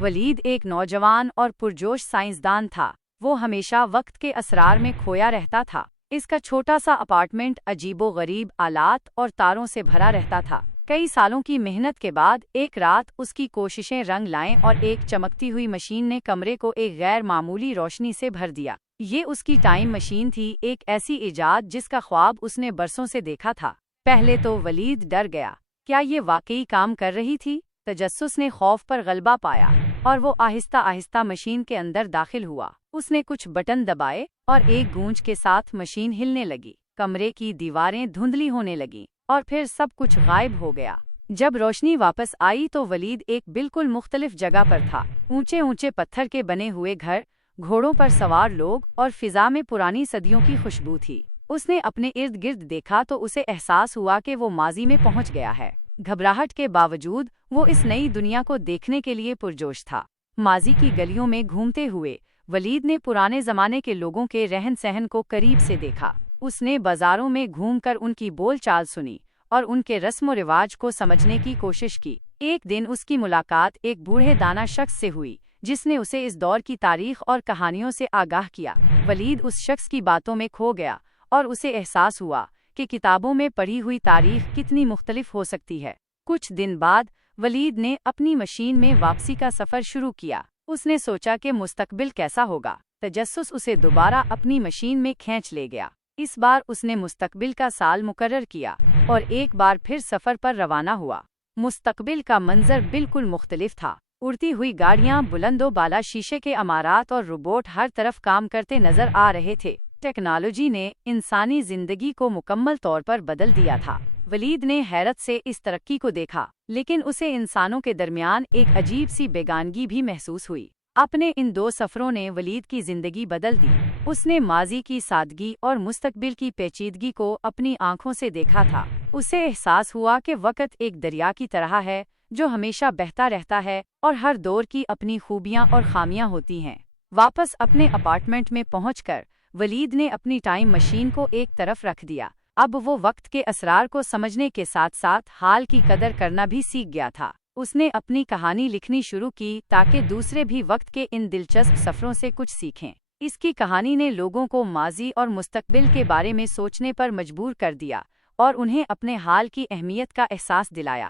ولید ایک نوجوان اور پرجوش سائنسدان تھا۔ وہ ہمیشہ وقت کے اسرار میں کھویا رہتا تھا۔ اس کا چھوٹا سا اپارٹمنٹ عجیب و غریب آلات اور تاروں سے بھرا رہتا تھا۔ کئی سالوں کی محنت کے بعد ایک رات اس کی کوششیں رنگ لائیں اور ایک چمکتی ہوئی مشین نے کمرے کو ایک غیر معمولی روشنی سے بھر دیا۔ یہ اس کی ٹائم مشین تھی، ایک ایسی ایجاد جس کا خواب اس نے برسوں سے دیکھا تھا۔ پہلے تو ولید ڈر گیا۔ کیا یہ واقعی کام کر رہی تھی؟ تجسس نے خوف پر غلبہ پایا اور وہ آہستہ آہستہ مشین کے اندر داخل ہوا۔ اس نے کچھ بٹن دبائے اور ایک گونج کے ساتھ مشین ہلنے لگی۔ کمرے کی دیواریں دھندلی ہونے لگیں اور پھر سب کچھ غائب ہو گیا۔ جب روشنی واپس آئی تو ولید ایک بالکل مختلف جگہ پر تھا۔ اونچے اونچے پتھر کے بنے ہوئے گھر، گھوڑوں پر سوار لوگ اور فضا میں پرانی صدیوں کی خوشبو تھی۔ اس نے اپنے ارد گرد دیکھا تو اسے احساس ہوا کہ وہ ماضی میں پہنچ گیا ہے۔ گھبراہٹ کے باوجود وہ اس نئی دنیا کو دیکھنے کے لیے پرجوش تھا۔ ماضی کی گلیوں میں گھومتے ہوئے ولید نے پرانے زمانے کے لوگوں کے رہن سہن کو قریب سے دیکھا۔ اس نے بازاروں میں گھوم کر ان کی بول چال سنی اور ان کے رسم و رواج کو سمجھنے کی کوشش کی۔ ایک دن اس کی ملاقات ایک بوڑھے دانا شخص سے ہوئی جس نے اسے اس دور کی تاریخ اور کہانیوں سے آگاہ کیا۔ ولید اس شخص کی باتوں میں کھو گیا اور اسے احساس ہوا کہ کتابوں میں پڑھی ہوئی تاریخ کتنی مختلف ہو سکتی ہے۔ کچھ دن بعد ولید نے اپنی مشین میں واپسی کا سفر شروع کیا۔ اس نے سوچا کہ مستقبل کیسا ہوگا۔ تجسس اسے دوبارہ اپنی مشین میں کھینچ لے گیا۔ اس بار اس نے مستقبل کا سال مقرر کیا اور ایک بار پھر سفر پر روانہ ہوا۔ مستقبل کا منظر بالکل مختلف تھا۔ اڑتی ہوئی گاڑیاں، بلند و بالا شیشے کے عمارات اور روبوٹ ہر طرف کام کرتے نظر آ رہے تھے۔ ٹیکنالوجی نے انسانی زندگی کو مکمل طور پر بدل دیا تھا۔ ولید نے حیرت سے اس ترقی کو دیکھا، لیکن اسے انسانوں کے درمیان ایک عجیب سی بیگانگی بھی محسوس ہوئی۔ اپنے ان دو سفروں نے ولید کی زندگی بدل دی۔ اس نے ماضی کی سادگی اور مستقبل کی پیچیدگی کو اپنی آنکھوں سے دیکھا تھا۔ اسے احساس ہوا کہ وقت ایک دریا کی طرح ہے جو ہمیشہ بہتا رہتا ہے اور ہر دور کی اپنی خوبیاں اور خامیاں ہوتی ہیں۔ واپس اپنے اپارٹمنٹ میں پہنچ کر ولید نے اپنی ٹائم مشین کو ایک طرف رکھ دیا۔ اب وہ وقت کے اسرار کو سمجھنے کے ساتھ ساتھ حال کی قدر کرنا بھی سیکھ گیا تھا۔ اس نے اپنی کہانی لکھنی شروع کی تاکہ دوسرے بھی وقت کے ان دلچسپ سفروں سے کچھ سیکھیں۔ اس کی کہانی نے لوگوں کو ماضی اور مستقبل کے بارے میں سوچنے پر مجبور کر دیا اور انہیں اپنے حال کی اہمیت کا احساس دلایا۔